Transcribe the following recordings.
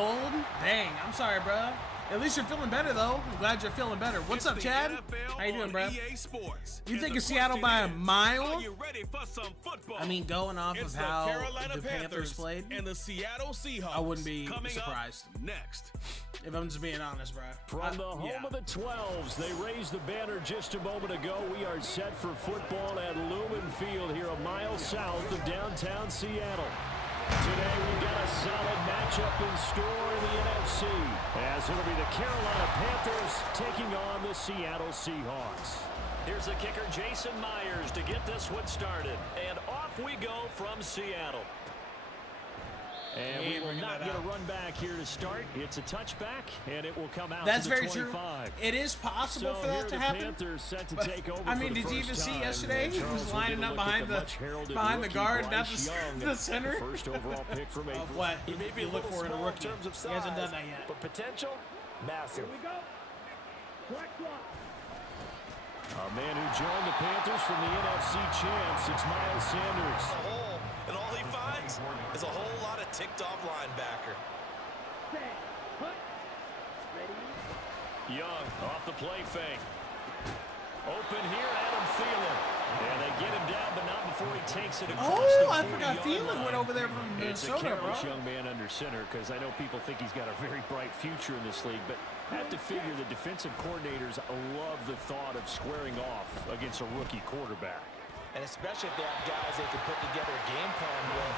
cold? Dang, I'm sorry, bro. At least you're feeling better, though. I'm glad you're feeling better. What's up, Chad? How you doing, bro? You think it's Seattle by a mile? I mean, going off of how the Panthers played, and the Seattle Seahawks, I wouldn't be surprised. Next. If I'm just being honest, bro. From the home of the 12s, they raised the banner just a moment ago. We are set for football at Lumen Field here a mile south of downtown Seattle. Today we've got a solid matchup in store in the NFC, as it'll be the Carolina Panthers taking on the Seattle Seahawks. Here's the kicker, Jason Myers, to get this one started. And off we go from Seattle. And we will not get a run back here to start. It's a touchback, and it will come out That's to the very 25. true. It is possible for that to happen. Panthers set to But, take over I mean, did you even see yesterday? He was lining up behind the guard, not the center. First overall pick from April. Of what? He may be look for in a rookie. He hasn't done that yet. But potential, massive. Here we go. A man who joined the Panthers from the NFC champs. It's Miles Sanders. And all he finds is a whole lot of ticked-off linebacker. Young off the play fake. Open here, Adam Thielen. And they get him down, but not before he takes it across the 40-yard line. I forgot Thielen went over there from Minnesota, It's a careless young man under center, because I know people think he's got a very bright future in this league, but I have to figure the defensive coordinators love the thought of squaring off against a rookie quarterback. And especially if they have guys they can put together a game plan with.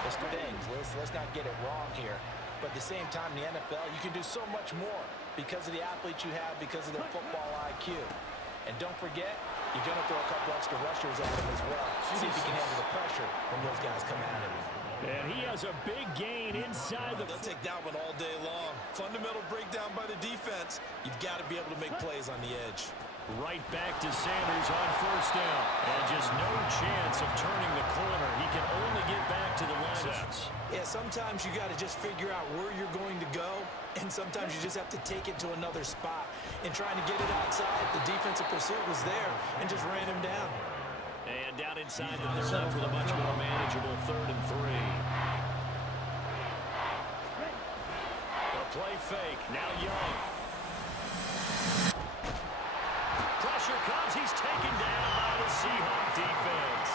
There's two things. Let's not get it wrong here. But at the same time, in the NFL, you can do so much more because of the athletes you have, because of their football IQ. And don't forget, you're going to throw a couple extra rushers at him as well. See if he can handle the pressure when those guys come at him. And he has a big gain inside the... They'll take that one all day long. Fundamental breakdown by the defense. You've got to be able to make plays on the edge. Right back to Sanders on first down. And just no chance of turning the corner. He can only get back to the lineouts. Yeah, sometimes you got to just figure out where you're going to go, and sometimes you just have to take it to another spot. And trying to get it outside, the defensive pursuit was there and just ran him down. And down inside the 30 with a much more manageable 3rd and 3. A play fake. Now Young. Pressure comes. He's taken down by the Seahawk defense.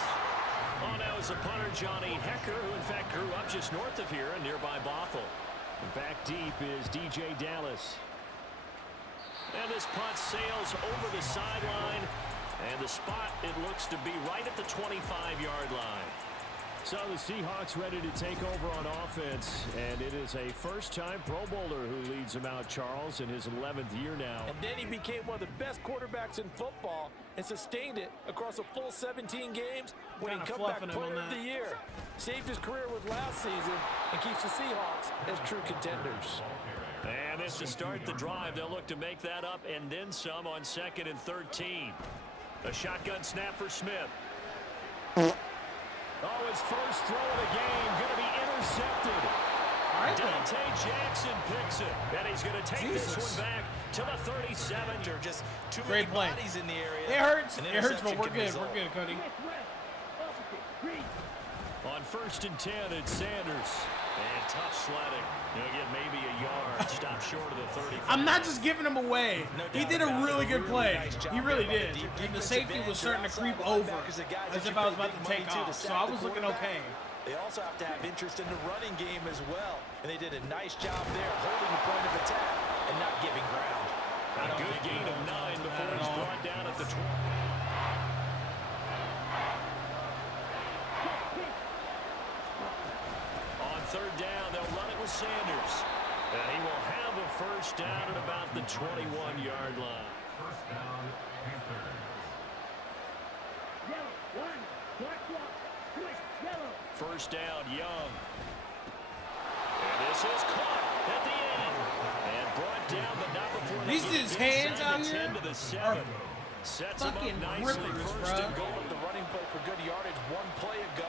Oh, now is the punter Johnny Hecker, who in fact grew up just north of here in nearby Bothell. And back deep is DJ Dallas. And this punt sails over the sideline. And the spot, it looks to be right at the 25-yard line. So the Seahawks ready to take over on offense. And it is a first-time Pro Bowler who leads them out, Charles, in his 11th year now. And then he became one of the best quarterbacks in football and sustained it across a full 17 games when he comeback player of the year. Saved his career with last season and keeps the Seahawks as true contenders. And this to start the drive. They'll look to make that up and then some on 2nd and 13. A shotgun snap for Smith. Oh, his first throw of the game going to be intercepted. Dante Jackson picks it. And he's going to take this one back to the 37. There are just too many bodies in the area. It hurts. It hurts, but we're good. We're good, Cody. On 1st and 10, it's Sanders. And tough sledding. He'll get maybe a yard. Stop short of the 35. I'm not just giving him away. He did a really good play. He really did. And the safety was starting to creep over as if I was about to take off. So I was looking okay. They also have to have interest in the running game as well. And they did a nice job there holding the point of attack and not giving ground. A good gain of 9 before he's brought down at the 20. On 3rd down, they'll run it with Sanders. And he will have a first down at about the 21-yard line. First down, Panthers. Yellow, 1, black block, twist, yellow. First down, Young. And this is caught at the end. And brought down, but not before These dudes' hands out here to the 7. Sets him up nicely. First and goal with the running play for good yardage 1 play ago.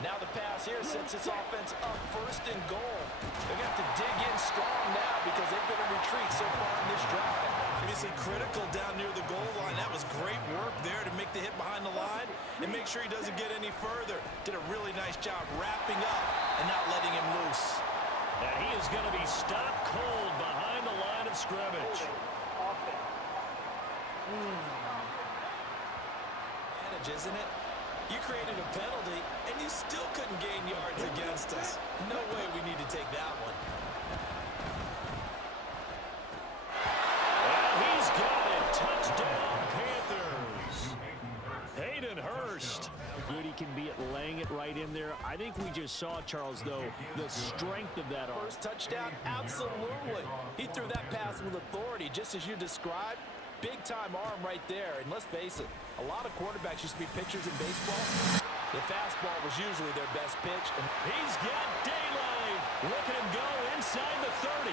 Now the pass here sets this offense up 1st and goal. They're going to have to dig in strong now because they've been in retreat so far in this drive. Obviously critical down near the goal line. That was great work there to make the hit behind the line and make sure he doesn't get any further. Did a really nice job wrapping up and not letting him loose. And he is going to be stopped cold behind the line of scrimmage. Advantage, isn't it? You created a penalty, and you still couldn't gain yards against us. No way we need to take that one. Well, he's got it. Touchdown, Panthers. Hayden Hurst. How good he can be at laying it right in there. I think we just saw, Charles, though, the strength of that arm. First touchdown, absolutely. He threw that pass with authority, just as you described. Big-time arm right there. And let's face it, a lot of quarterbacks used to be pitchers in baseball. The fastball was usually their best pitch. And he's got daylight. Look at him go inside the 30.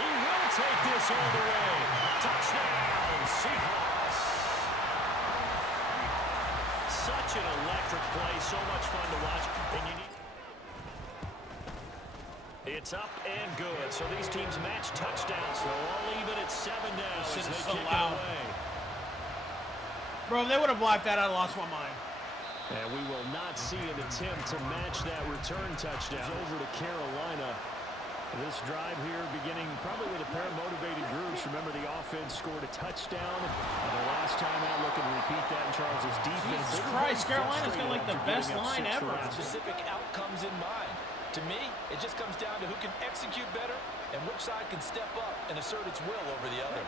He will take this all the way. Touchdown, Seahawks. Such an electric play. So much fun to watch. And you need... It's up and good. So these teams match touchdowns. So all even at 7 now as they so kick loud. it away. Bro, if they would have blocked that, I'd have lost my mind. And we will not see an attempt to match that return touchdown. Over to Carolina. This drive here beginning probably with a pair of motivated groups. Remember, the offense scored a touchdown. The last time out, looking to repeat that in Charles's defense. Jesus Christ, Carolina's got like the best line ever. specific outcomes in mind. To me, it just comes down to who can execute better and which side can step up and assert its will over the other.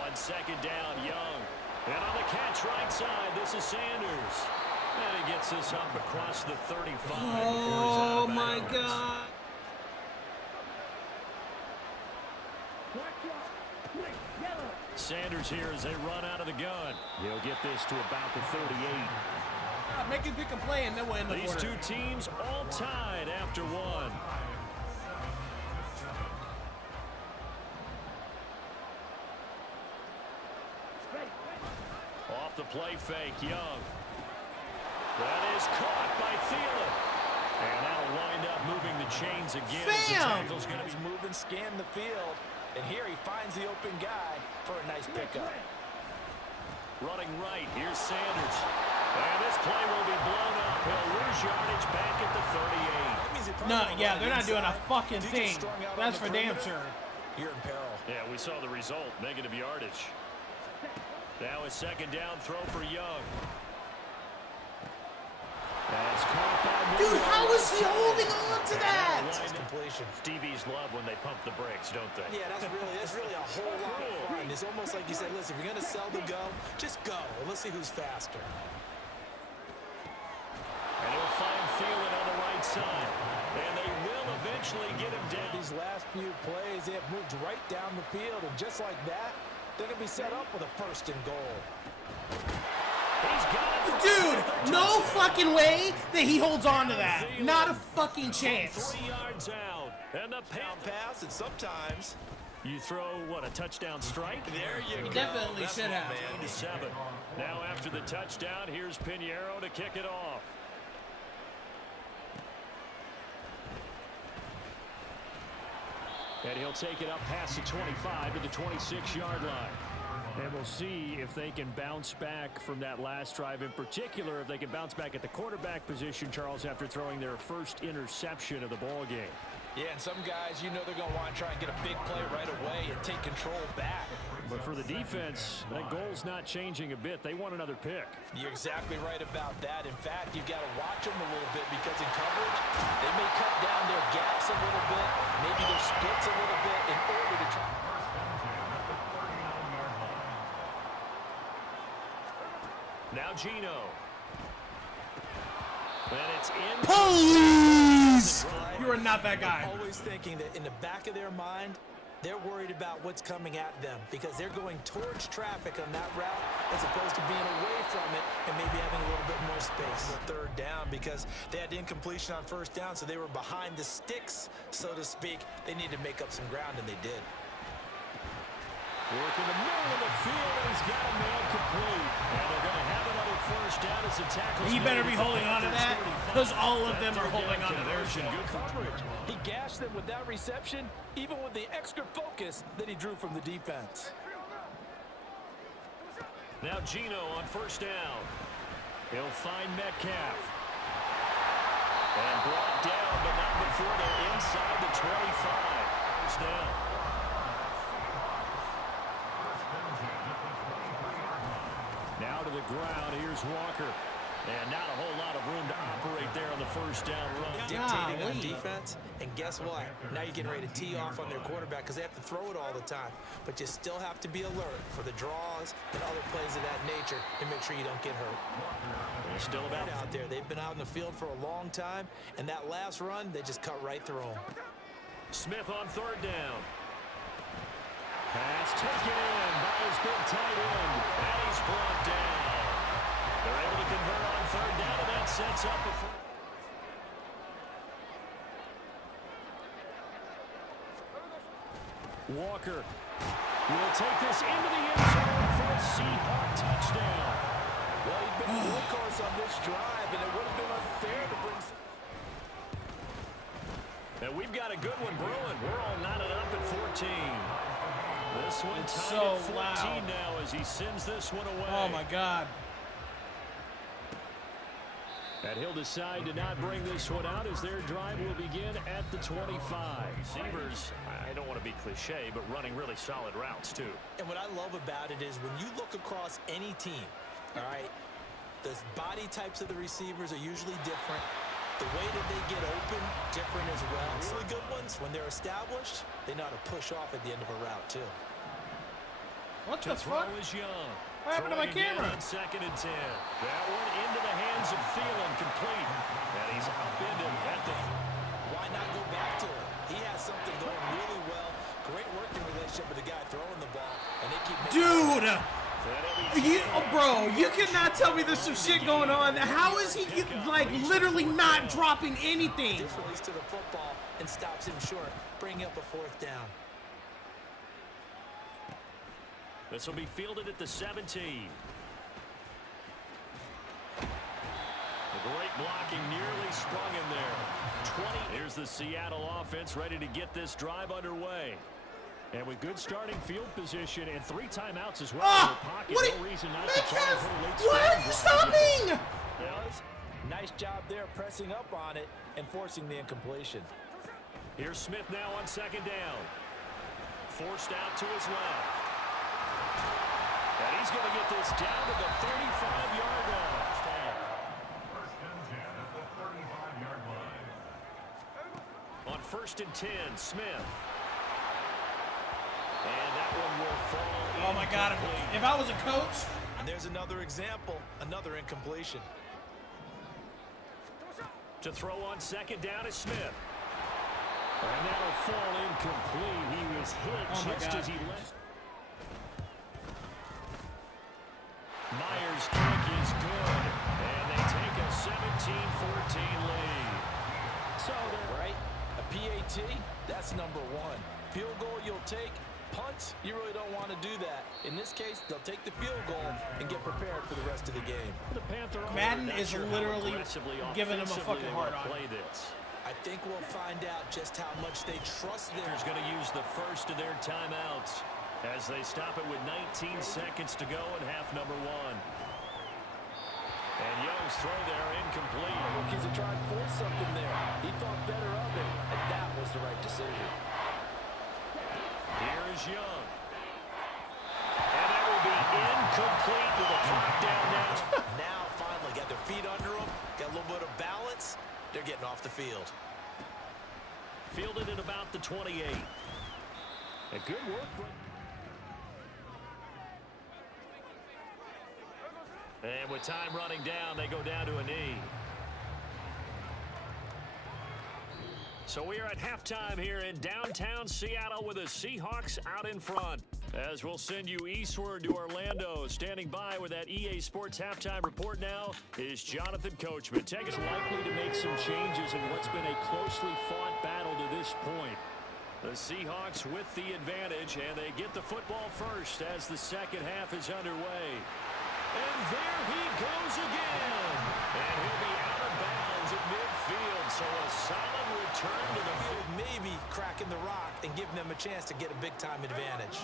On second down, Young. And on the catch right side, this is Sanders. And he gets this up across the 35. Oh, my God. Sanders here as they run out of the gun. He'll get this to about the 38. Make a pick a play and then we'll end the These quarter. two teams all tied after one. Off the play fake, Young. That is caught by Thielen. And that'll wind up moving the chains again. As the tackle's going to be moving, scan the field. And here he finds the open guy for a nice pickup. running right. Here's Sanders. And this play will be blown up. He'll lose yardage back at the 38. No, yeah, they're not doing a fucking thing. That's for damn sure. You're in peril. Yeah, we saw the result. Negative yardage. Now a second down throw for Young. That's caught by Dude, how is he holding on to that? Completion. DBs love when they pump the brakes, don't they? Yeah, that's really a whole lot of fun. It's almost like you said, listen, if you're going to sell the go, just go. Let's see who's faster. And he'll find Thielen on the right side. And they will eventually get him down. These last few plays, they have moved right down the field. And just like that, they're going to be set up with a first and goal. He's got it. Dude, no fucking way that he holds on to that. Not a fucking chance. 3 yards out. And the Pound pass, and sometimes you throw, what, a touchdown strike? there you go. Definitely That's should my have. man. 7. Now after the touchdown, here's Pinheiro to kick it off. And he'll take it up past the 25 to the 26-yard line. And we'll see if they can bounce back from that last drive. In particular, if they can bounce back at the quarterback position, Charles, after throwing their first interception of the ball game. Yeah, and some guys, you know they're going to want to try and get a big play right away and take control back. But for the defense, that goal's not changing a bit. They want another pick. You're exactly right about that. In fact, you've got to watch them a little bit because in coverage, they may cut down their gaps a little bit, maybe their splits a little bit in order to try. Now Gino. And it's in. Police! You are not that guy. I'm always thinking that in the back of their mind, they're worried about what's coming at them because they're going towards traffic on that route as opposed to being away from it and maybe having a little bit more space. Third down because they had incompletion on first down, so they were behind the sticks, so to speak. They needed to make up some ground, and they did. Work in the middle of the field, and he's got a man complete. And they're going to have another first down as the tackles. He better be holding on to that because all of them are holding on to their shit. Good coverage. He gashed them with that reception, even with the extra focus that he drew from the defense. Now Gino on first down. He'll find Metcalf. And brought down, but not before they're inside the 25. First down. Now to the ground. Here's Walker. And not a whole lot of room to operate there on the first down run. Dictating on defense, and guess what? Now you're getting ready to tee off on their quarterback because they have to throw it all the time. But you still have to be alert for the draws and other plays of that nature to make sure you don't get hurt. They're still about out there. They've been out in the field for a long time, and that last run, they just cut right through them. Smith on third down. Pass taken in by his big tight end, and he's brought down. They're able to convert on third down, and that sets up a Walker will take this into the end zone for a Seahawk touchdown. Well, he'd been a workhorse on this drive, and it would have been unfair to bring. And we've got a good one brewing. We're all knotted up at 14. This one It's tied so at 14 loud now as he sends this one away. Oh, my God. And he'll decide to not bring this one out as their drive will begin at the 25. Receivers, I don't want to be cliche, but running really solid routes, too. And what I love about it is when you look across any team, all right, the body types of the receivers are usually different. The way that they get open, different as well. Really good ones, when they're established, they know how to push off at the end of a route, too. What the fuck? Is Young. What happened to my camera? On 2nd and 10. That one into the hands of Thielen, complete. And he's upended at the... Why not go back to him? He has something going really well. Great working relationship with the guy throwing the ball. And they keep making... Dude! Bro, you cannot tell me there's some shit going on. How is he, like, literally not dropping anything? This release to the football and stops him short, bringing up a fourth down. This will be fielded at the 17. The great blocking nearly sprung in there. 20. Here's the Seattle offense ready to get this drive underway. And with good starting field position and 3 timeouts as well in the pocket, no reason not to try for late. Why are you stopping? Nice job there pressing up on it and forcing the incompletion. Here's Smith now on 2nd down. Forced out to his left. And he's going to get this down to the 35-yard line. First and 10 at the 35-yard line. On 1st and 10, Smith. And that one will fall. Oh, my God. If I was a coach. And there's another example, another incompletion. To throw on 2nd down is Smith. And that'll fall incomplete. He was hit just as he left. Myers' kick is good, and they take a 17-14 lead. So, right, a PAT, that's number 1. Field goal you'll take, punts, you really don't want to do that. In this case, they'll take the field goal and get prepared for the rest of the game. The Panther Madden is literally giving him a fucking hard on. I think we'll find out just how much they trust them. They're going to use the first of their timeouts as they stop it with 19 seconds to go in half number 1. And Young's throw there incomplete. Rookies are trying to force something there. He thought better of it, and that was the right decision. Here is Young. And that will be incomplete with a clock down now. Now, finally, got their feet under them, got a little bit of balance. They're getting off the field. Fielded at about the 28. A good work. And with time running down, they go down to a knee. So we are at halftime here in downtown Seattle with the Seahawks out in front. As we'll send you eastward to Orlando. Standing by with that EA Sports halftime report now is Jonathan Coachman. Taking likely to make some changes in what's been a closely fought battle to this point. The Seahawks with the advantage, and they get the football first as the second half is underway. And there he goes again. And he'll be out of bounds at midfield. So a solid return to the field. Maybe cracking the rock and giving them a chance to get a big-time advantage.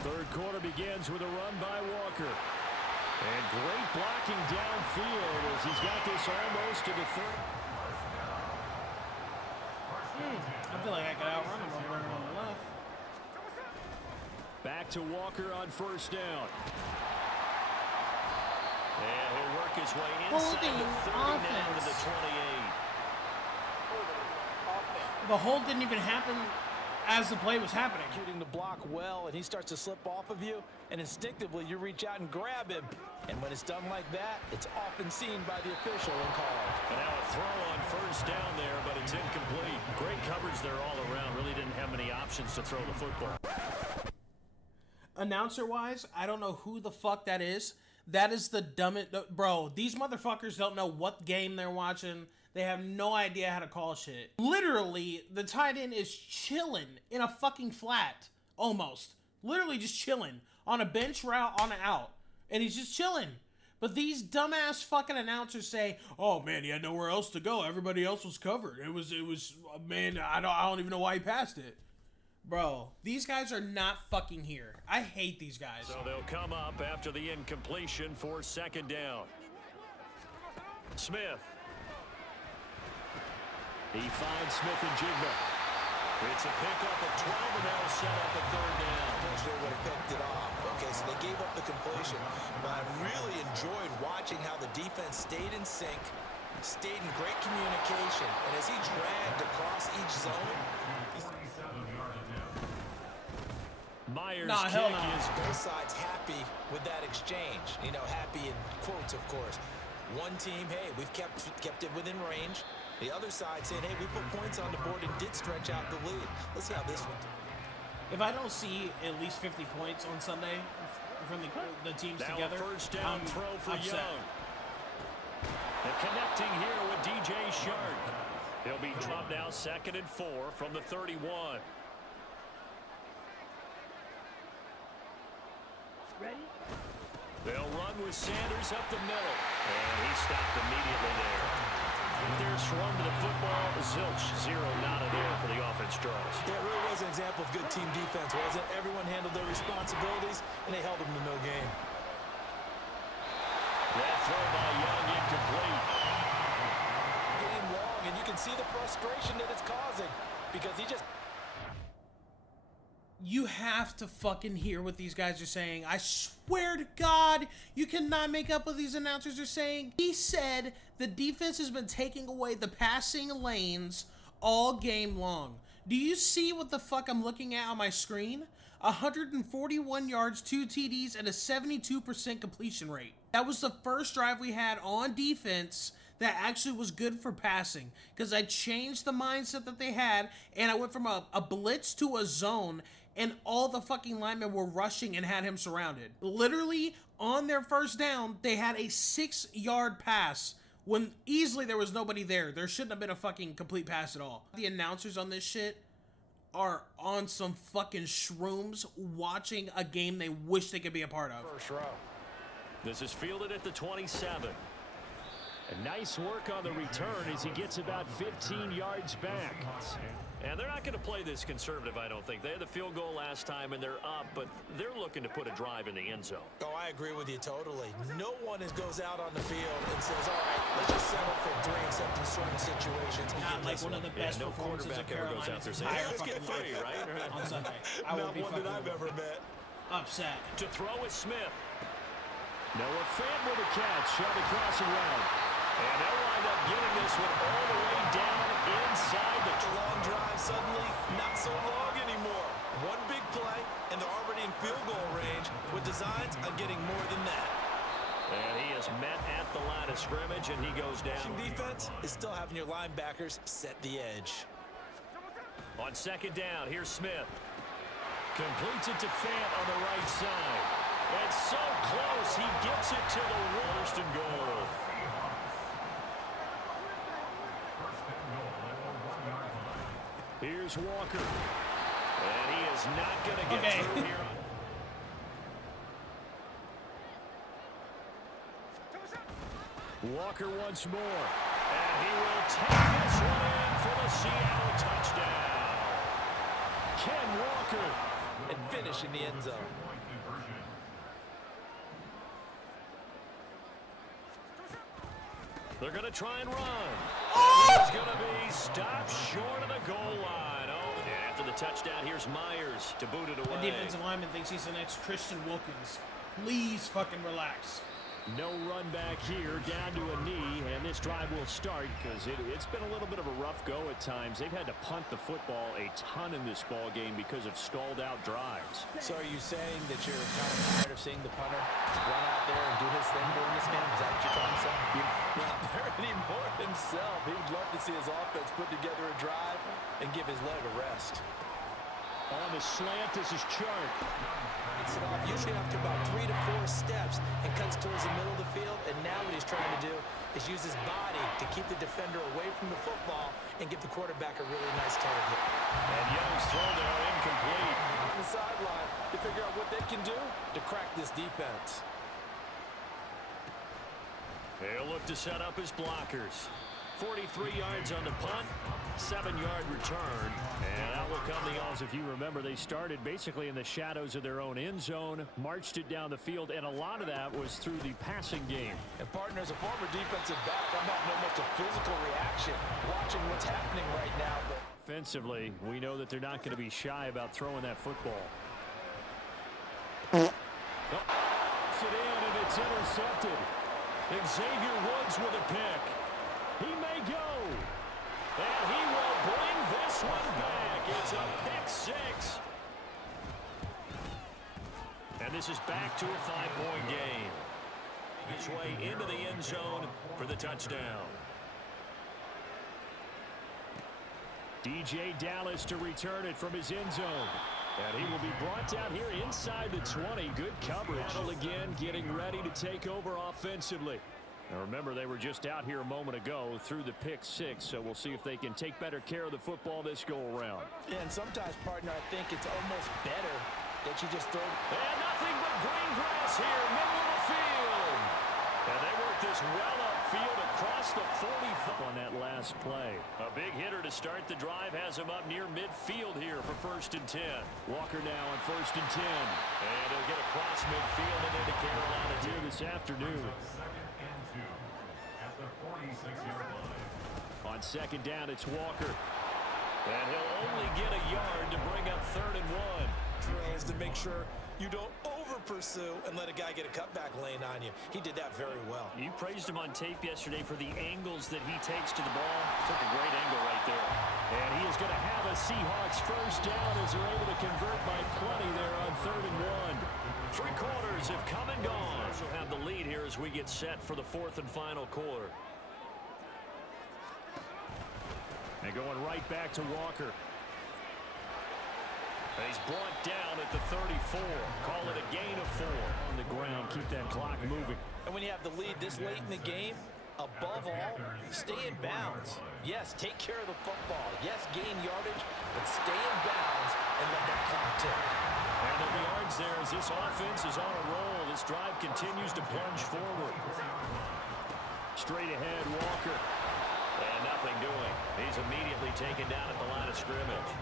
Third quarter begins with a run by Walker. And great blocking downfield as he's got this almost to the 30. I feel like I could outrun him over running on the left. Back to Walker on first down. And he'll work his way inside the 30 down to the 28. The hold didn't even happen as the play was happening. Shooting the block well, and he starts to slip off of you, and instinctively you reach out and grab him. And when it's done like that, it's often seen by the official and called. And now a throw on first down there, but it's incomplete. Great coverage there all around. Really didn't have many options to throw the football. Announcer-wise, I don't know who the fuck that is. That is the dumbest... Bro, these motherfuckers don't know what game they're watching. They have no idea how to call shit. Literally, the tight end is chilling in a fucking flat. Almost. Literally just chilling. On a bench route, on an out. And he's just chilling. But these dumbass fucking announcers say, oh man, he had nowhere else to go. Everybody else was covered. It was man, I don't even know why he passed it. Bro, these guys are not fucking here. I hate these guys. So they'll come up after the incompletion for second down. Smith. He finds Smith and Jigba. It's a pickup of 12, and that'll set up a third down. They would have picked it off. Okay, so they gave up the completion. But I really enjoyed watching how the defense stayed in sync, stayed in great communication, and as he dragged across each zone, Myers' kick is both sides happy with that exchange. You know, happy in quotes, of course. One team, hey, we've kept it within range. The other side saying, hey, we put points on the board and did stretch out the lead. Let's see how this one. If I don't see at least 50 points on Sunday from the teams now together, first down throw for upset. Young. And connecting here with DJ Shark. He'll be dropped now 2nd and 4 from the 31. Ready? They'll run with Sanders up the middle. And he stopped immediately there. There's run to the football. Zilch, 0 nada there for the offense, Charles. Yeah, it really was an example of good team defense, wasn't it? Everyone handled their responsibilities, and they held them to no gain. That throw by Young incomplete. Game long, and you can see the frustration that it's causing because he just... You have to fucking hear what these guys are saying. I swear to God, you cannot make up what these announcers are saying. He said the defense has been taking away the passing lanes all game long. Do you see what the fuck I'm looking at on my screen? 141 yards, 2 TDs, and a 72% completion rate. That was the first drive we had on defense that actually was good for passing, because I changed the mindset that they had, and I went from a blitz to a zone, and all the fucking linemen were rushing and had him surrounded. Literally, on their first down, they had a 6-yard pass when easily there was nobody there. There shouldn't have been a fucking complete pass at all. The announcers on this shit are on some fucking shrooms watching a game they wish they could be a part of. First row. This is fielded at the 27. And nice work on the return as he gets about 15 yards back. And they're not going to play this conservative, I don't think. They had the field goal last time, and they're up, but they're looking to put a drive in the end zone. Oh, I agree with you totally. No one goes out on the field and says, all right, let's just settle for 3 except in certain situations. Not like one of the best no performances of quarterback ever goes out there saying, entire let's get fucking 3, life right? on Sunday. I would be one fucking that I've ever met. upset. To throw is Smith. Noah Fant with a catch on the crossing route. And they'll wind up getting this one all the way down inside the long drive, suddenly not so long anymore. One big play, and they're already in field goal range with designs on getting more than that. And he is met at the line of scrimmage, and he goes down. Defense is still having your linebackers set the edge. On second down, here's Smith. Completes it to Fant on the right side. And so close, he gets it to the first and goal. Here's Walker. And he is not going to get through here. Walker once more. And he will take this one in for the Seattle touchdown. Ken Walker. And finish in the end zone. They're going to try and run. Oh! He's going to be stopped short of the goal line. Oh, and after the touchdown, here's Myers to boot it away. The defensive lineman thinks he's the next Christian Wilkins. Please fucking relax. No run back here, down to a knee, and this drive will start because it's been a little bit of a rough go at times. They've had to punt the football a ton in this ball game because of stalled out drives. So are you saying that you're kind of tired of seeing the punter run out there and do his thing during this game? Is that what you're trying to say? Not there anymore himself. He would love to see his offense put together a drive and give his leg a rest. On the slant, this is Chark. Gets it off usually after about 3 to 4 steps and cuts towards the middle of the field. And now what he's trying to do is use his body to keep the defender away from the football and give the quarterback a really nice target. And Young's throw there incomplete. On the sideline to figure out what they can do to crack this defense. They'll look to set up his blockers. 43 yards on the punt, 7-yard return, and out will come the Owls. If you remember, they started basically in the shadows of their own end zone, marched it down the field, and a lot of that was through the passing game. And partner, as a former defensive back, I'm having almost a physical reaction watching what's happening right now. But offensively, we know that they're not going to be shy about throwing that football. It in, and it's intercepted. Xavier Woods with a pick. He may go, and he will bring this one back. It's a pick 6. And this is back to a 5-point game. His way into the end zone for the touchdown. DJ Dallas to return it from his end zone. And he will be brought down here inside the 20. Good coverage. Again, getting ready to take over offensively. Now remember, they were just out here a moment ago through the pick 6, so we'll see if they can take better care of the football this go-around. Yeah, and sometimes, partner, I think it's almost better that you just throw. And nothing but green grass here, middle of the field. And they work this well upfield across the 45 on that last play. A big hitter to start the drive has him up near midfield here for 1st and 10. Walker now on 1st and 10. And he'll get across midfield and into Carolina here this afternoon. On 2nd down, it's Walker. And he'll only get a yard to bring up 3rd and 1. Drills to make sure you don't over-pursue and let a guy get a cutback lane on you. He did that very well. You praised him on tape yesterday for the angles that he takes to the ball. Took a great angle right there. And he is going to have a Seahawks 1st down as they're able to convert by plenty there on 3rd and 1. 3 quarters have come and gone. We'll have the lead here as we get set for the 4th and final quarter. And going right back to Walker. And he's brought down at the 34. Call it a gain of 4 on the ground. Keep that clock moving. And when you have the lead this late in the game, above all, stay in bounds. Yes, take care of the football. Yes, gain yardage, but stay in bounds and let that clock tick. And there'll be yards there as this offense is on a roll. This drive continues to plunge forward. Straight ahead, Walker. And nothing doing. He's immediately taken down at the line of scrimmage.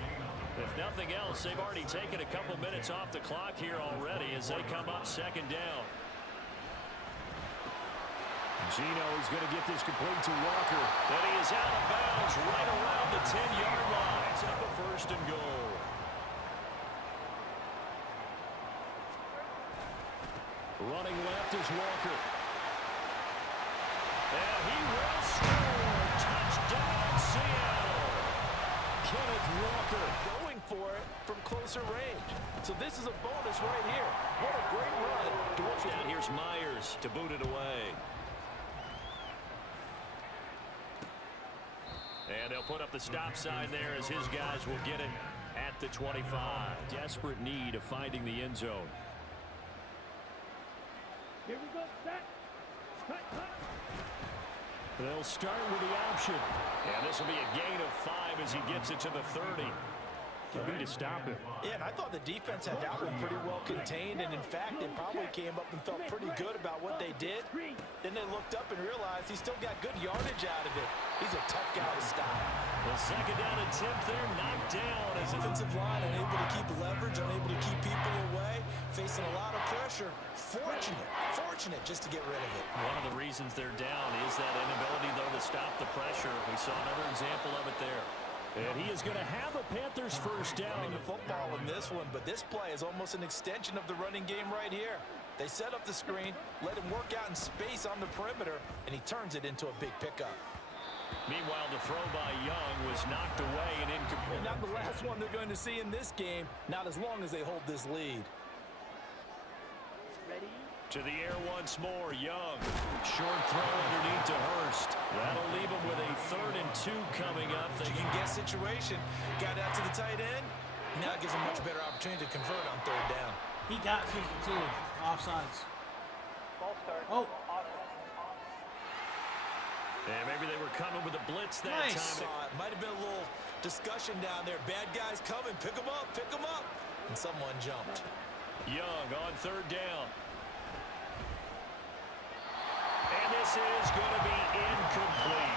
If nothing else, they've already taken a couple minutes off the clock here already as they come up 2nd down. Gino is going to get this complete to Walker. And he is out of bounds right around the 10-yard line. It's up a 1st and goal. Running left is Walker. And he will score. Touchdown, Seattle. Kenneth Walker Going for it from closer range. So this is a bonus right here. What a great run. And here's Myers to boot it away. And they'll put up the stop sign there as his guys will get it at the 25. Desperate need of finding the end zone. Here we go, set. Cut. They'll start with the option. And this will be a gain of 5 as he gets it to the 30. Could be to stop him. Yeah, and I thought the defense had that one pretty well contained, and in fact, they probably came up and felt pretty good about what they did. Then they looked up and realized he still got good yardage out of it. He's a tough guy to stop. The second down attempt there, knocked down. As Offensive line unable to keep leverage, unable to keep people away, facing a lot of pressure. Fortunate just to get rid of it. One of the reasons they're down is that inability, though, to stop the pressure. We saw another example of it there. And he is going to have a Panthers first down. The football in this one, but this play is almost an extension of the running game right here. They set up the screen, let him work out in space on the perimeter, and he turns it into a big pickup. Meanwhile, the throw by Young was knocked away and incomplete. Not the last one they're going to see in this game, not as long as they hold this lead. Ready? To the air once more, Young. Short throw underneath to Hurst. That'll leave him with a 3rd and 2 coming up. You can guess situation. Got out to the tight end. Now it gives him a much better opportunity to convert on 3rd down. He got 52. Offsides. Ball start. Oh. And maybe they were coming with a blitz that Nice. time. Might have been a little discussion down there. Bad guys coming. Pick them up. Pick them up. And someone jumped. Young on 3rd down. And this is going to be incomplete.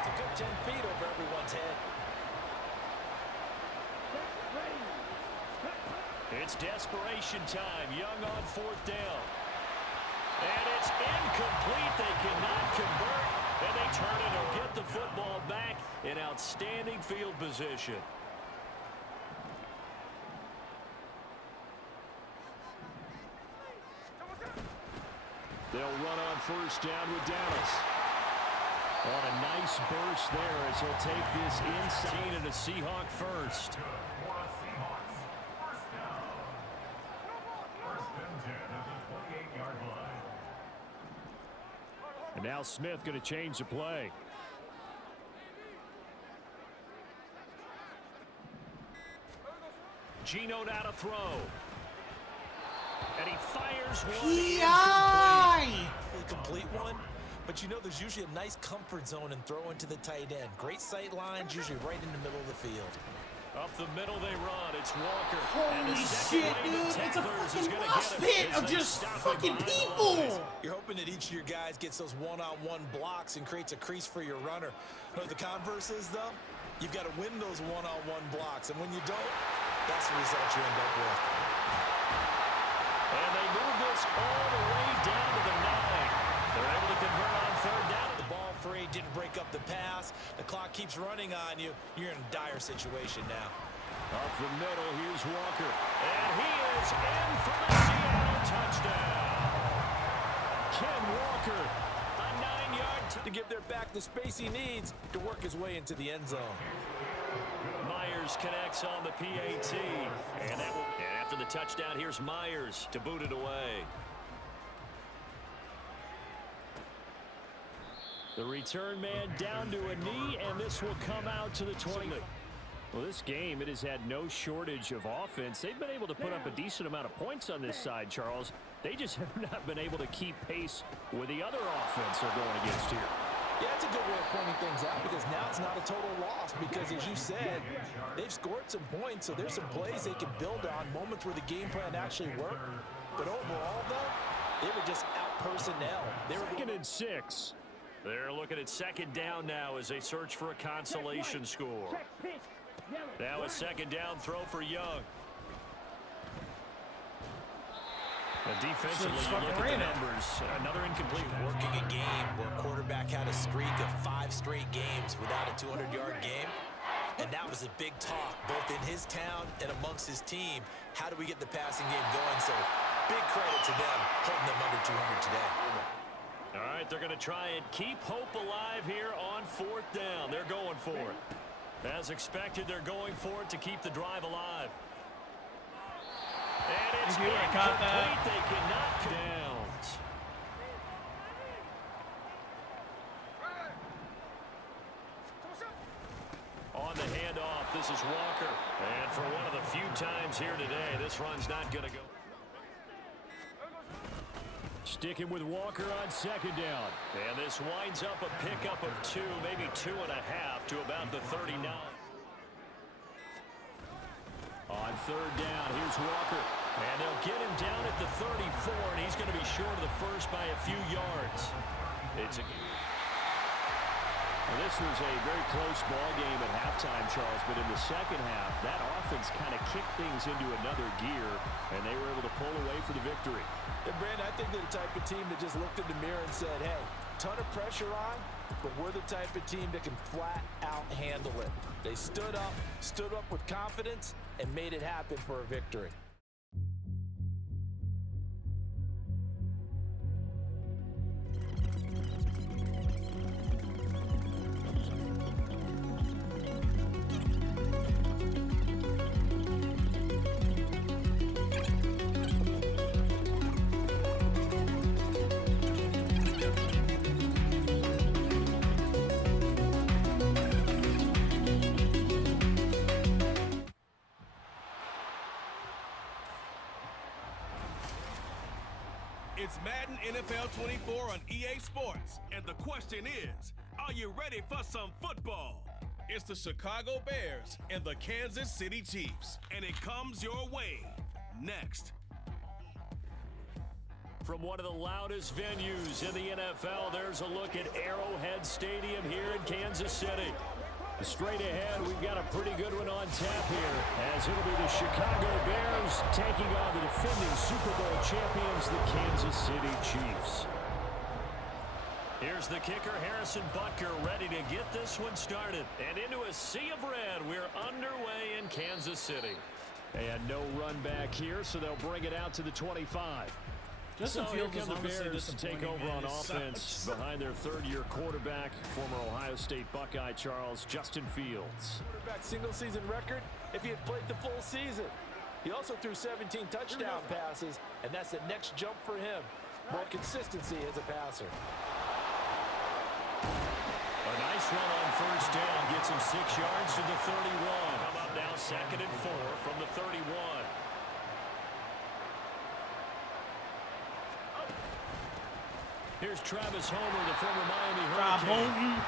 It's a good 10 feet over everyone's head. It's desperation time. Young on 4th down. And it's incomplete. They cannot convert. And they turn it or get the football back in outstanding field position. They'll run on 1st down with Dallas. On a nice burst there as he'll take this inside and a Seahawk first. For a Seahawks. First down. First and 10 at the 28-yard line. And now Smith going to change the play. Geno out to throw. And he fires one. PI! The complete one. But you know there's usually a nice comfort zone and throw into the tight end. Great sight lines, usually right in the middle of the field. Up the middle they run. It's Walker. Holy shit, dude. It's a fucking mosh pit of just fucking people. You're hoping that each of your guys gets those one-on-one blocks and creates a crease for your runner. You know what the converse is, though? You've got to win those one-on-one blocks. And when you don't, that's the result you end up with. And they move this all the way down to the 9. They're able to convert on 3rd down. The ball free, didn't break up the pass. The clock keeps running on you. You're in a dire situation now. Up the middle, here's Walker. And he is in for the Seattle touchdown. Ken Walker, a 9-yard To give their back the space he needs to work his way into the end zone. Myers connects on the PAT. And after the touchdown, here's Myers to boot it away. The return man down to a knee, and this will come out to the 20. Well, this game, it has had no shortage of offense. They've been able to put up a decent amount of points on this side, Charles. They just have not been able to keep pace with the other offense they're going against here. Yeah, it's a good way of pointing things out because now it's not a total loss because, as you said, they've scored some points, so there's some plays they can build on, moments where the game plan actually worked. But overall, though, they were just out-personnel. They were 2nd and 6. They're looking at 2nd down now as they search for a consolation score. Now a 2nd down throw for Young. Defensively, you look at the numbers. Another incomplete. working a game where a quarterback had a streak of 5 straight games without a 200-yard game. And that was a big talk, both in his town and amongst his team. How do we get the passing game going? So big credit to them holding them under 200 today. All right, they're going to try and keep hope alive here on 4th down. They're going for it. As expected, they're going for it to keep the drive alive. And it's incomplete. They cannot down. On the handoff, this is Walker. And for one of the few times here today, this run's not going to go. Sticking with Walker on 2nd down. And this winds up a pickup of 2, maybe 2.5 to about the 39. On 3rd down, here's Walker. And they'll get him down at the 34, and he's going to be short of the first by a few yards. It's a... Well, this was a very close ball game at halftime, Charles, but in the second half, that offense kind of kicked things into another gear, and they were able to pull away for the victory. And Brandon, I think they're the type of team that just looked in the mirror and said, hey, ton of pressure on, but we're the type of team that can flat out handle it. They stood up with confidence, and made it happen for a victory. It's Madden NFL 24 on EA Sports, and the question is, are you ready for some football? It's the Chicago Bears and the Kansas City Chiefs, and it comes your way next. From one of the loudest venues in the NFL, there's a look at Arrowhead Stadium here in Kansas City. Straight ahead, we've got a pretty good one on tap here, as it'll be the Chicago Bears taking on the defending Super Bowl champions, the Kansas City Chiefs. Here's the kicker, Harrison Butker, ready to get this one started. And into a sea of red, we're underway in Kansas City. And no run back here, so they'll bring it out to the 25. Justin Fields is the honestly Bears to take disappointing, over on man. It offense sucks. behind their third-year quarterback, former Ohio State Buckeye Charles Justin Fields. Quarterback single-season record if he had played the full season. He also threw 17 touchdown passes, and that's the next jump for him. More consistency as a passer. A nice run on first down gets him 6 yards to the 31. Come up now, 2nd and 4 from the 31. Here's Travis Homer, the former Miami Hurricane.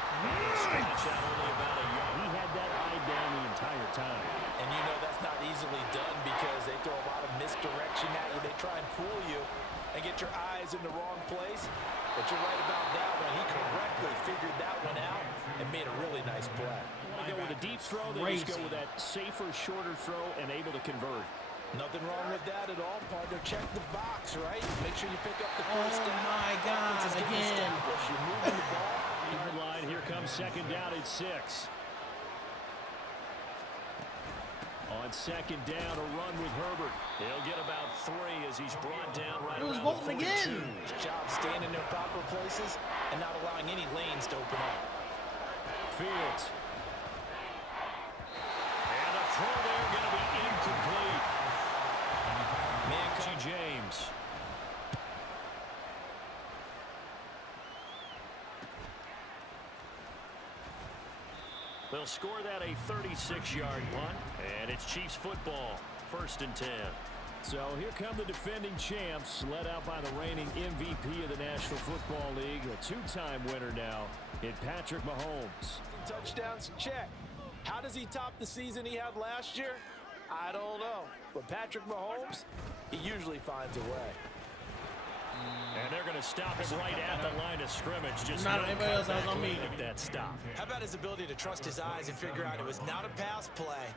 Stretch out only about a yard. He had that eye down the entire time. And you know that's not easily done because they throw a lot of misdirection at you. They try and fool you and get your eyes in the wrong place. But you're right about that one. He correctly figured that one out and made a really nice play. Want to go with a deep throw, they just go with that safer, shorter throw and able to convert. Nothing wrong with that at all, partner. Check the box, right? Make sure you pick up the first down. Oh my God, again. You're moving the ball. Yard line, here comes 2nd down at 6. On 2nd down, a run with Herbert. He'll get about 3 as he's brought down right It was around the Bolton 42. again. His job staying in their proper places and not allowing any lanes to open up. Fields. And a throw there going to be incomplete. Mancy James. They'll score that a 36-yard punt, and it's Chiefs football, 1st and 10. So here come the defending champs, led out by the reigning MVP of the National Football League, a 2-time winner now in Patrick Mahomes. Touchdowns, check. How does he top the season he had last year? I don't know. But Patrick Mahomes, he usually finds a way. And they're going to stop him right at the line of scrimmage. Just Not no anybody else has comeback on me. at that stop. How about his ability to trust his eyes and figure out it was not a pass play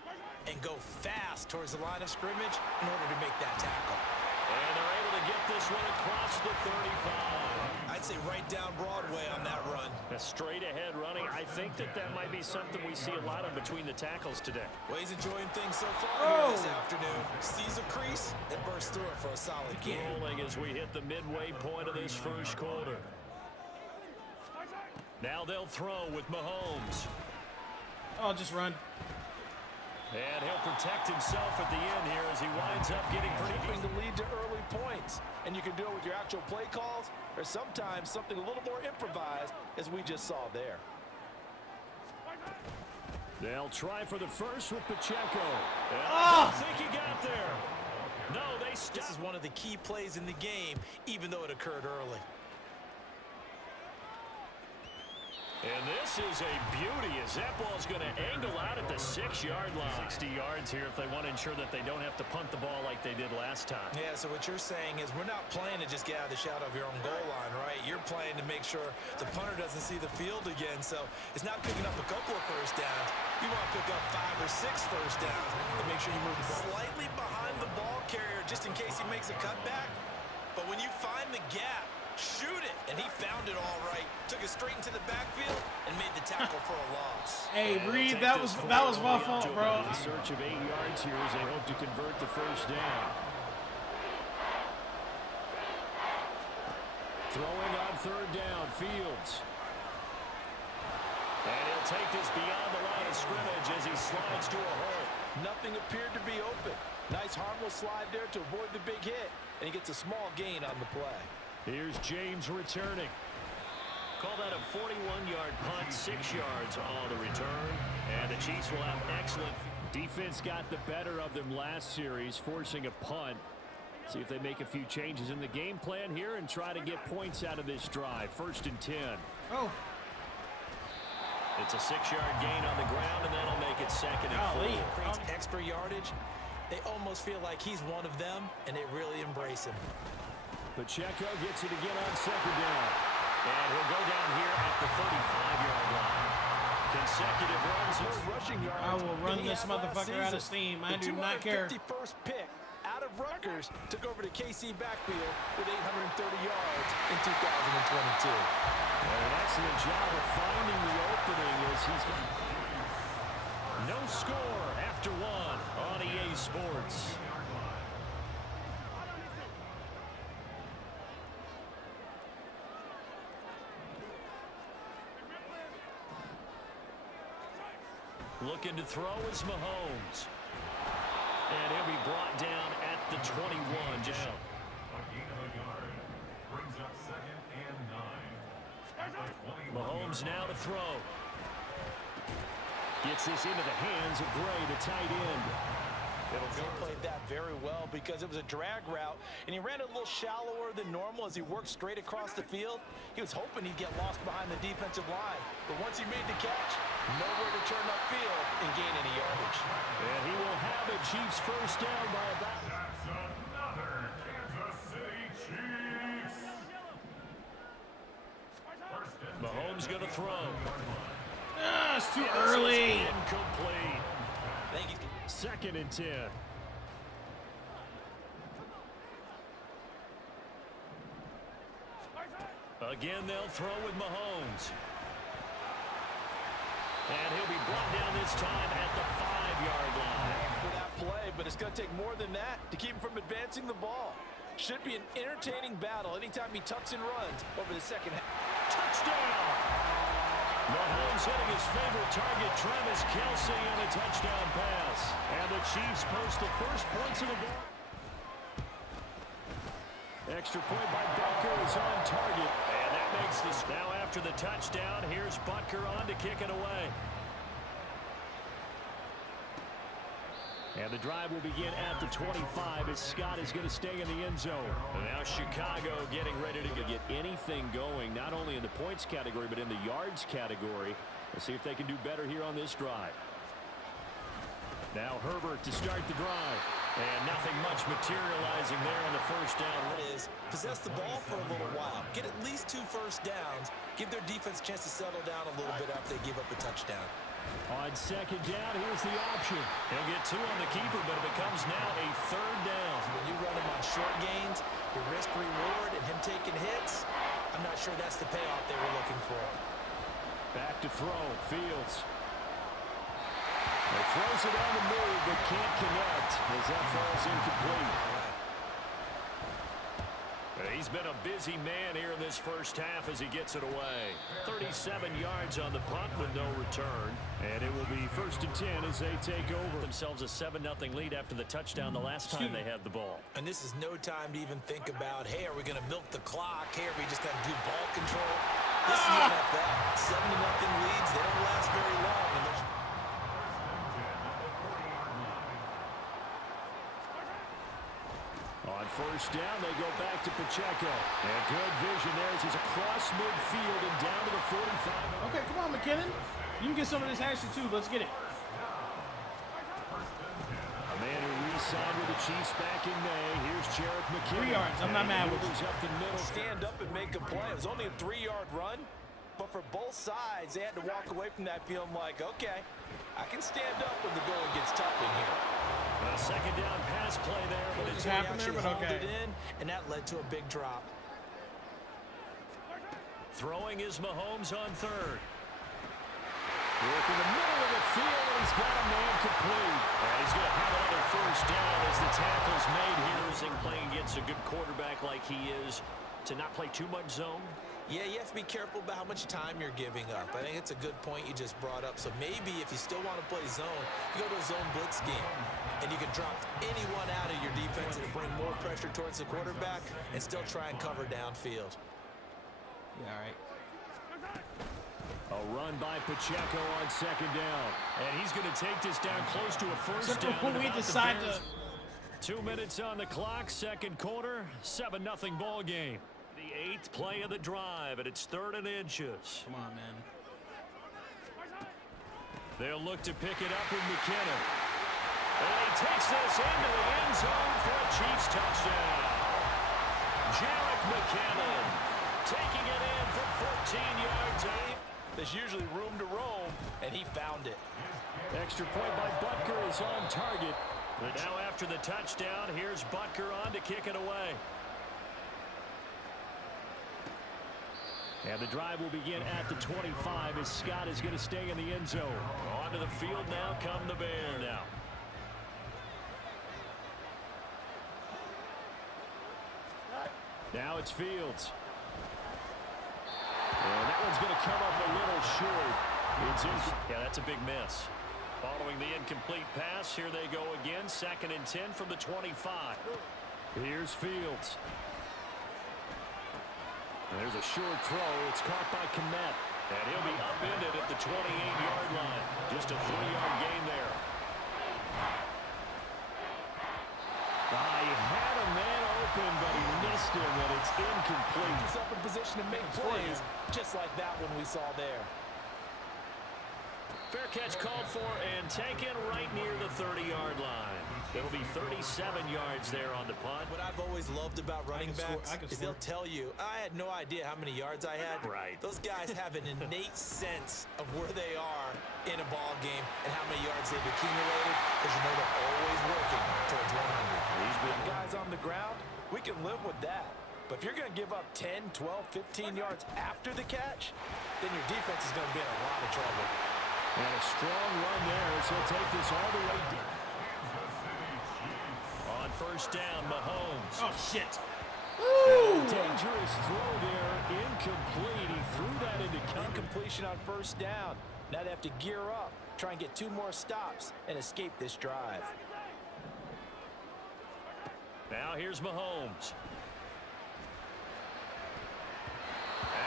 and go fast towards the line of scrimmage in order to make that tackle? And they're able to get this one across the 35. I'd say right down Broadway on that run. A straight ahead running. I think that might be something we see a lot of between the tackles today. Well, he's enjoying things so far here this afternoon. Sees a crease and bursts through it for a solid game. Rolling as we hit the midway point of this first quarter. Now they'll throw with Mahomes. Oh, just run. And he'll protect himself at the end here as he winds up getting pretty Hoping to lead to early points. And you can do it with your actual play calls or sometimes something a little more improvised as we just saw there. They'll try for the first with Pacheco. And I don't think he got there. No, they stopped. This is one of the key plays in the game, even though it occurred early. And this is a beauty as that ball's going to angle out at the 6-yard line. 60 yards here if they want to ensure that they don't have to punt the ball like they did last time. Yeah, so what you're saying is we're not playing to just get out of the shadow of your own goal line, right? You're playing to make sure the punter doesn't see the field again. So it's not picking up a couple of first downs. You want to pick up 5 or 6 first downs and make sure you move the ball slightly behind the ball carrier just in case he makes a cutback. But when you find the gap, shoot it, and he found it all right. Took it straight into the backfield and made the tackle for a loss. Hey, Reed, that was my fault, bro. In search of 8 yards here as they hope to convert the first down. Throwing on 3rd down, Fields. And he'll take this beyond the line of scrimmage as he slides to a hole. Nothing appeared to be open. Nice harmless slide there to avoid the big hit, and he gets a small gain on the play. Here's James returning. Call that a 41-yard punt, 6 yards on the return. And the Chiefs will have excellent defense. Got the better of them last series, forcing a punt. See if they make a few changes in the game plan here and try to get points out of this drive. 1st and 10. Oh. It's a 6-yard gain on the ground, and that'll make it 2nd and 4. Creates extra yardage. They almost feel like he's one of them, and they really embrace him. Pacheco gets it again on 2nd down. And he'll go down here at the 35-yard line. Consecutive runs, rushing yards. I will run this motherfucker out of steam. I do not care. The 251st pick out of Rutgers took over to KC backfield with 830 yards in 2022. And an excellent job of finding the opening as he's got no score after 1 on EA Sports. Looking to throw is Mahomes. And he'll be brought down at the 21. A gain of a yard. Brings up 2nd and 9. Mahomes now to throw. Gets this into the hands of Gray, the tight end. He played that very well because it was a drag route, and he ran it a little shallower than normal as he worked straight across the field. He was hoping he'd get lost behind the defensive line, but once he made the catch, nowhere to turn upfield and gain any yardage. And he will have a Chiefs first down by about. That's another Kansas City Chiefs. Mahomes going to throw. Ah, it's too early. Incomplete. Thank you. 2nd and 10. Again, they'll throw with Mahomes. And he'll be brought down this time at the 5-yard line. For that play, but it's going to take more than that to keep him from advancing the ball. Should be an entertaining battle anytime he tucks and runs over the second half. Touchdown! Mahomes hitting his favorite target, Travis Kelce, on a touchdown pass. And the Chiefs post the first points of the ball. Extra point by Butker is on target. And that makes this. Now after the touchdown, here's Butker on to kick it away. And the drive will begin at the 25 as Scott is going to stay in the end zone. And now Chicago getting ready to get anything going, not only in the points category, but in the yards category. Let's see if they can do better here on this drive. Now Herbert to start the drive. And nothing much materializing there on the first down. It is possess the ball for a little while. Get at least 2 first downs. Give their defense a chance to settle down a little bit after they give up a touchdown. On 2nd down, here's the option. He'll get 2 on the keeper, but it becomes now a 3rd down. When you run him on short gains, your risk-reward and him taking hits, I'm not sure that's the payoff they were looking for. Back to throw, Fields. He throws it on the move, but can't connect as that falls incomplete. He's been a busy man here in this first half as he gets it away. 37 yards on the punt with no return. And it will be 1st and 10 as they take over. Themselves a 7-0 lead after the touchdown the last time they had the ball. And this is no time to even think about, hey, are we going to milk the clock? Hey, are we just going to do ball control? This is the NFL. 7-0 leads, they don't last very long. And on first down, they go back to Pacheco. And good vision there as he's across midfield and down to the 45. Okay, come on, McKinnon. You can get some of this action too. Let's get it. A man who re-signed with the Chiefs back in May. Here's Jarek McKinnon. 3 yards. I'm not mad with you. Up the middle. Stand up and make a play. It was only a 3-yard run, but for both sides, they had to walk away from that feeling like, okay, I can stand up when the going gets tough in here. A second down pass play there, but it's happened there, but okay. It in, and that led to a big drop. Throwing is Mahomes on third. Work in the middle of the field, and he's got a man complete. And he's going to have another first down as the tackle's made here. Playing against a good quarterback like he is, to not play too much zone. Yeah, you have to be careful about how much time you're giving up. I think it's a good point you just brought up. So maybe if you still want to play zone, you go to a zone blitz game, and you can drop anyone out of your defense and bring more pressure towards the quarterback and still try and cover downfield. Yeah, all right. A run by Pacheco on second down. And he's going to take this down close to a first down. When we decide to... 2 minutes on the clock, second quarter, 7-0 ball game. The 8th play of the drive, and it's 3rd and inches. Come on, man. They'll look to pick it up with McKinnon. And he takes this into the end zone for a Chiefs touchdown. Jarek McKinnon taking it in from 14 yards out. There's usually room to roam, and he found it. Extra point by Butker is on target. But now after the touchdown, here's Butker on to kick it away. And the drive will begin at the 25 as Scott is going to stay in the end zone. Onto the field now come the Bears now. Now it's Fields. And that one's going to come up a little short. Yeah, that's a big miss. Following the incomplete pass, here they go again. 2nd and 10 from the 25. Here's Fields. There's a short throw. It's caught by Kmet. And he'll be upended at the 28-yard line. Just a 3-yard gain there. He had a man open, but he missed him, and it's incomplete. He's up in position to make plays, just like that one we saw there. Fair catch called for and taken right near the 30-yard line. It'll be 37 yards there on the punt. What I've always loved about running backs is they'll tell you, I had no idea how many yards I had. Right. Those guys have an innate sense of where they are in a ball game and how many yards they've accumulated, because you know they're always working towards 100. These big guys on the ground, we can live with that. But if you're going to give up 10, 12, 15 yards after the catch, then your defense is going to be in a lot of trouble. And a strong run there as he'll take this all the way down. On first down, Mahomes. Oh, shit. Dangerous throw there. Incomplete. He threw that into incompletion on first down. Now they have to gear up, try and get 2 more stops, and escape this drive. Now here's Mahomes.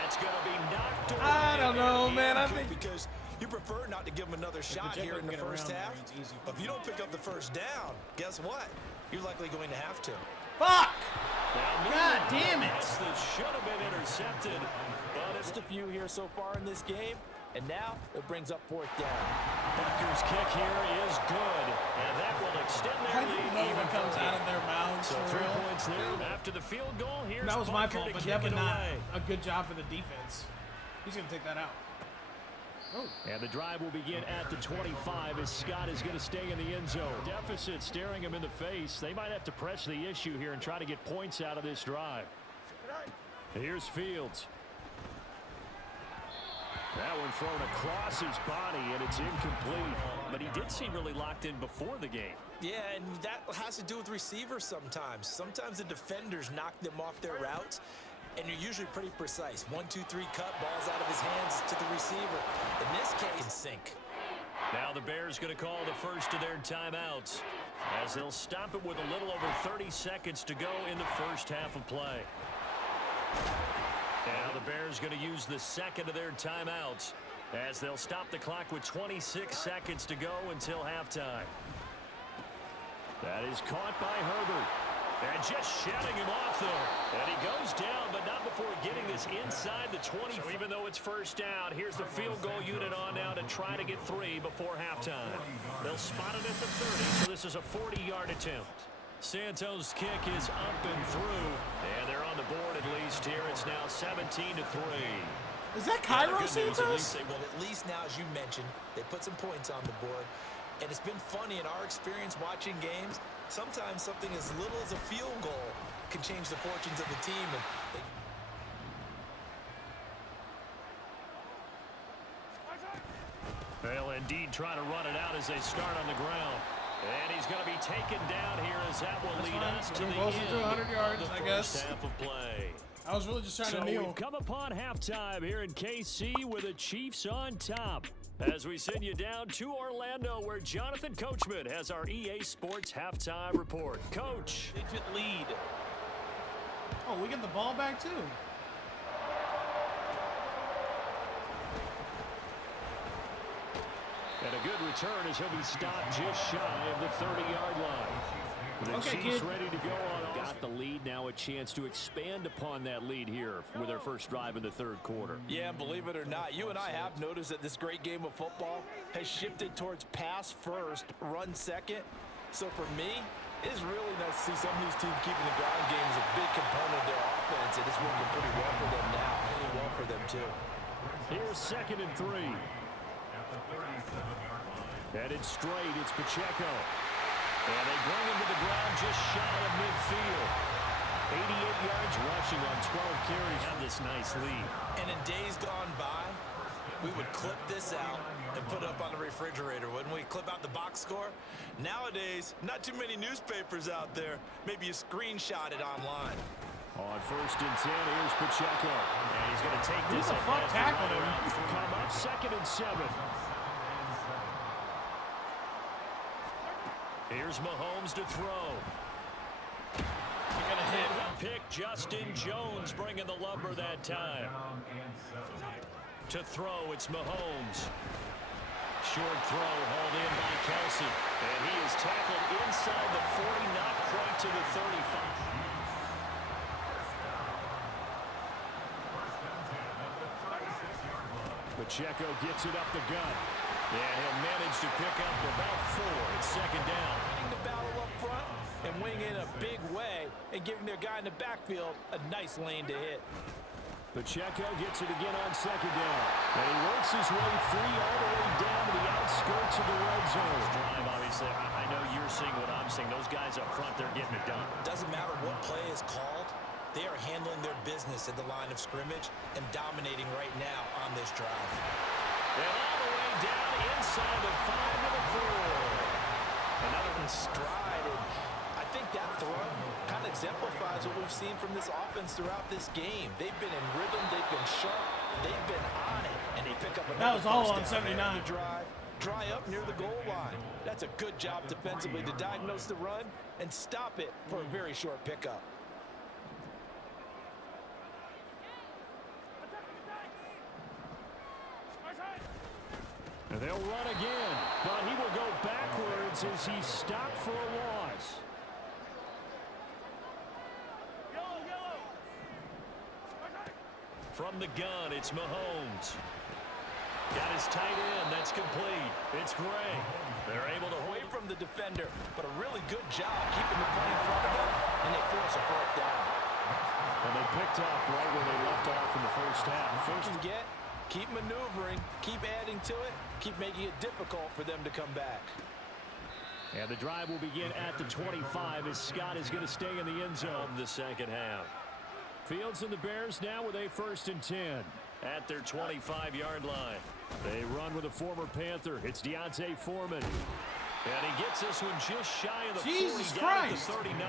That's going to be knocked away. I don't know, man. I think... Because you prefer not to give him another shot here in the first half. But if you don't pick up the first down, guess what? You're likely going to have to. Fuck! God damn it! That should have been intercepted. But just a few here so far in this game. And now it brings up 4th down. Butker's kick here is good. And that will extend their lead. I don't know what comes out of their mouths. So 3 points there after the field goal. Here's that was my fault, but definitely not away. a good job for the defense. He's going to take that out. Oh. And the drive will begin at the 25 as Scott is going to stay in the end zone. Deficit staring him in the face. They might have to press the issue here and try to get points out of this drive. Here's Fields. That one thrown across his body, and it's incomplete. But he did seem really locked in before the game. Yeah, and that has to do with receivers sometimes. Sometimes the defenders knock them off their routes, and you're usually pretty precise. 1, 2, 3 cut, balls out of his hands to the receiver. In this case, sink. Now the Bears going to call the first of their timeouts, as they'll stop it with a little over 30 seconds to go in the first half of play. Now the Bears going to use the second of their timeouts, as they'll stop the clock with 26 seconds to go until halftime. That is caught by Herbert. And just shouting him off there. And he goes down, but not before getting this inside the 20. So even though it's first down, here's the field goal unit on now to try to get 3 before halftime. They'll spot it at the 30, so this is a 40-yard attempt. Santos' kick is up and through. And they're on the board at least here. It's now 17-3. Is that Cairo Santos? Well, at least now, as you mentioned, they put some points on the board. And it's been funny in our experience watching games. Sometimes something as little as a field goal can change the fortunes of the team. And they'll indeed try to run it out as they start on the ground. And he's going to be taken down here as that will lead us to the end 100 yards, of the I guess. first half of play. I was really just trying to kneel. We've come upon halftime here in KC with the Chiefs on top. As we send you down to Orlando, where Jonathan Coachman has our EA Sports halftime report. Coach. digit lead. Oh, we get the ball back too. And a good return as he'll be stopped just shy of the 30-yard line. The Chiefs ready to go on. Got the lead, now a chance to expand upon that lead here with their first drive in the third quarter. Yeah, believe it or not, you and I have noticed that this great game of football has shifted towards pass first, run second. So for me, it is really nice to see some of these teams keeping the ground game as a big component of their offense, and it's working pretty well for them now. Really well for them, too. Here's 2nd and 3. Headed straight, it's Pacheco. And they bring him to the ground just shy of midfield. 88 yards rushing on 12 carries. Have this nice lead. And in days gone by, we would clip this out and put it up on the refrigerator, wouldn't we? Clip out the box score. Nowadays, not too many newspapers out there. Maybe you screenshot it online. On 1st and 10, here's Pacheco. And he's going to take this. Who the fuck tackled him? Come up 2nd and 7. Here's Mahomes to throw. You're gonna hit. Pick Justin Jones bringing the lumber that time. To throw, it's Mahomes. Short throw hauled in by Kelsey. And he is tackled inside the 40, not quite to the 35. Pacheco gets it up the gut. And he'll manage to pick up about 4. It's 2nd down. Winning the battle up front and winning in a big way and giving their guy in the backfield a nice lane to hit. Pacheco gets it again on 2nd down. And he works his way free all the way down to the outskirts of the red zone. Drive, obviously, I know you're seeing what I'm seeing. Those guys up front, they're getting it done. Doesn't matter what play is called. They are handling their business at the line of scrimmage and dominating right now on this drive. And all the way down inside the 5 to the 4. Another stride, and I think that throw kind of exemplifies what we've seen from this offense throughout this game. They've been in rhythm, they've been sharp, they've been on it, and they pick up another. That was all on first down. 79. Dry up near the goal line. That's a good job defensively to diagnose the run and stop it for a very short pickup. And they'll run again, but he will go backwards as he's stopped for a loss. From the gun, it's Mahomes. Got his tight end. That's complete. It's Gray. They're able to away from the defender, but a really good job keeping the play in front of them, and they force a 4th down. And they picked up right where they left off in the first half. Keep maneuvering, keep adding to it, keep making it difficult for them to come back. And the drive will begin at the 25 as Scott is going to stay in the end zone the second half. Fields and the Bears now with a 1st and 10 at their 25-yard line. They run with a former Panther. It's Deontay Foreman. And he gets this one just shy of the 40 down at the 39.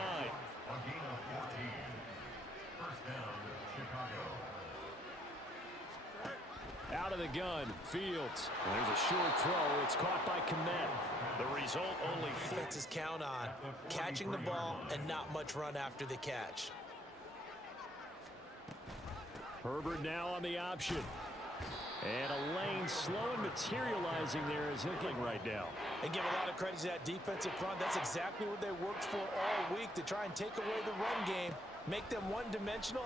Out of the gun, Fields. And there's a short throw. It's caught by Kmet. The result only defenses count on catching the ball and not much run after the catch. Herbert now on the option. And a lane slow and materializing there is hitting right now. And give a lot of credit to that defensive front. That's exactly what they worked for all week, to try and take away the run game, make them one-dimensional.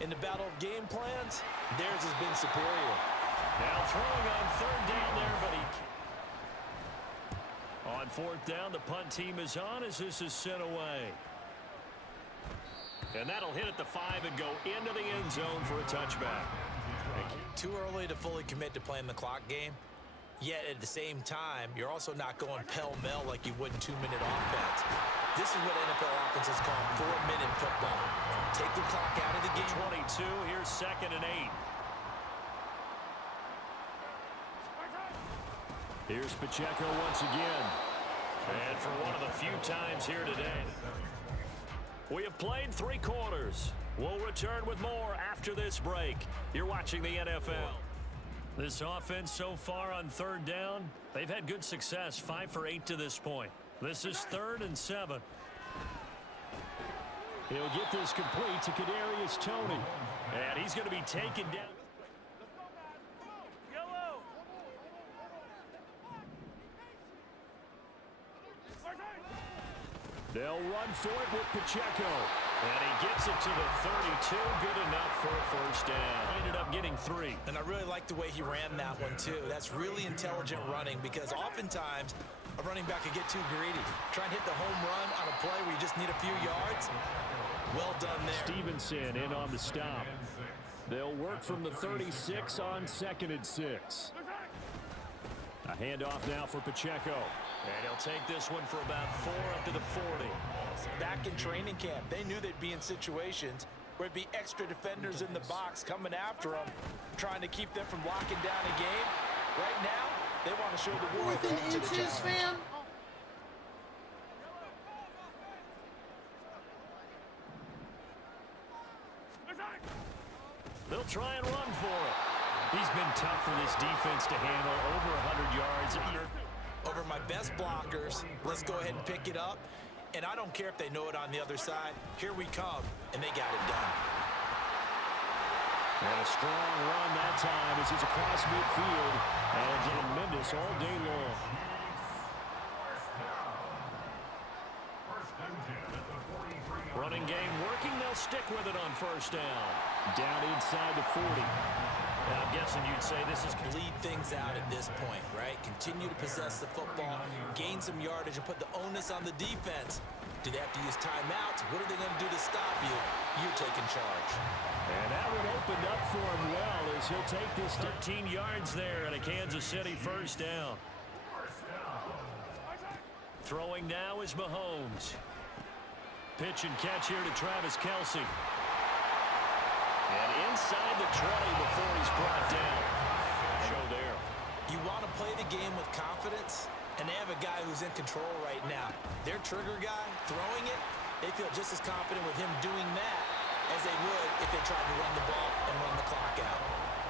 In the battle of game plans, theirs has been superior. Now throwing on third down there, but on fourth down, the punt team is on as this is sent away. And that'll hit at the 5 and go into the end zone for a touchback. Too early to fully commit to playing the clock game. Yet at the same time, you're also not going pell-mell like you would in 2-minute offense. This is what NFL offenses call 4-minute football. Take the clock out of the game. 22, here's 2nd and 8. Here's Pacheco once again. And for one of the few times here today. We have played 3 quarters. We'll return with more after this break. You're watching the NFL. This offense so far on third down, they've had good success, 5 for 8 to this point. This is 3rd and 7. He'll get this complete to Kadarius Toney. And he's going to be taken down. They'll run for it with Pacheco. And he gets it to the 32. Good enough for a first down. He ended up getting 3. And I really like the way he ran that one, too. That's really intelligent running, because oftentimes a running back could get too greedy. Try and hit the home run on a play where you just need a few yards. Well done there. Stevenson in on the stop. They'll work from the 36 on 2nd and 6. A handoff now for Pacheco. And he'll take this one for about 4 up to the 40. Back in training camp, they knew they'd be in situations where it'd be extra defenders in the box coming after them, trying to keep them from locking down a game. Right now, they want to show the world Within inches, fam. They'll try and run for it. He's been tough for this defense to handle, over 100 yards. Over my best blockers, let's go ahead and pick it up. And I don't care if they know it on the other side. Here we come, and they got it done. And a strong run that time as he's across midfield. And getting Mendes all day long. Running game working. They'll stick with it on first down. Down inside the 40. And I'm guessing you'd say this is lead things out at this point, right? Continue to possess the football, gain some yardage, and put the onus on the defense. Do they have to use timeouts? What are they going to do to stop you? You're taking charge. And that one opened up for him well as he'll take this 13 yards there and a Kansas City first down. Throwing now is Mahomes. Pitch and catch here to Travis Kelce. And inside the 20 before he's brought down. Show there. You want to play the game with confidence, and they have a guy who's in control right now. Their trigger guy, throwing it, they feel just as confident with him doing that as they would if they tried to run the ball and run the clock out.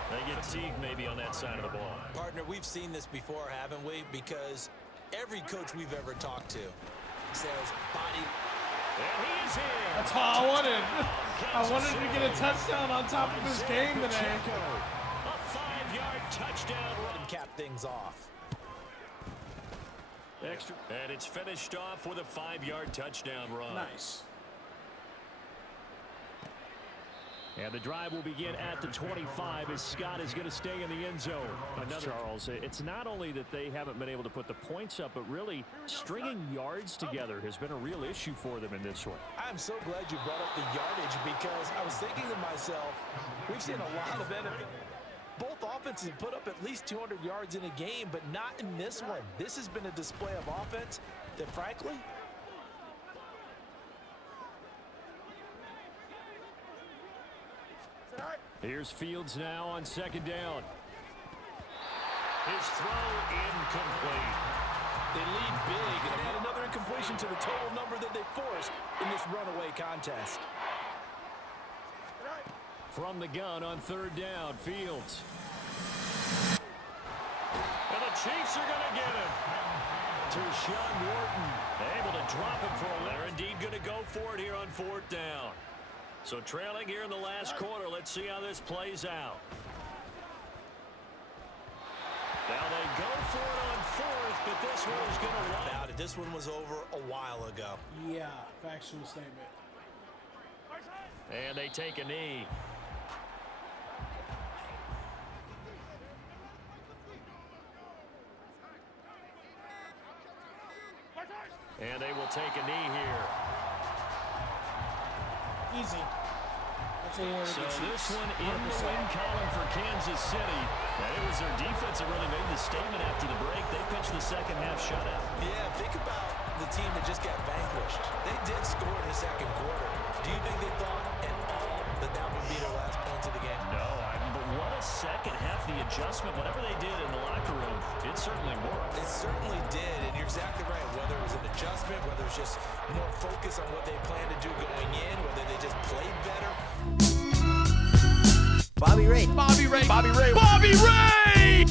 They get fatigued maybe on that side of the ball. Partner, we've seen this before, haven't we? Because every coach we've ever talked to says body. And he is in. That's all I wanted. I wanted to get a touchdown on top of his game today. A 5-yard touchdown run. And cap things off. Extra. And it's finished off with a 5-yard touchdown run. Nice. And the drive will begin at the 25 as Scott is going to stay in the end zone. Charles, it's not only that they haven't been able to put the points up, but really stringing yards together has been a real issue for them in this one. I'm so glad you brought up the yardage, because I was thinking to myself, we've seen a lot of benefit. Both offenses have put up at least 200 yards in a game, but not in this one. This has been a display of offense that, frankly, here's Fields now on 2nd down. His throw incomplete. they lead big and add another incompletion to the total number that they forced in this runaway contest. From the gun on 3rd down, Fields. And the Chiefs are going to get him. To Sean Wharton, able to drop it for a. They're indeed going to go for it here on 4th down. So trailing here in the last quarter. Let's see how this plays out. Now they go for it on fourth, but this one is going to run. This one was over a while ago. Yeah, factual statement. And they take a knee. And they will take a knee here. Easy. So this one in the win column for Kansas City. And it was their defense that really made the statement after the break. They pitched the second half shutout. Yeah, think about the team that just got vanquished. They did score in the second quarter. Do you think they thought at all that that would be their last points of the game? No, but what a second half. The adjustment, whatever they did in the locker room, it certainly worked. It certainly did, and you're exactly right. Whether it was an adjustment, whether it was just more focus on what they planned to do going in, whether they just played better. Bobby Ray. Bobby Ray. Bobby Ray. Bobby Ray!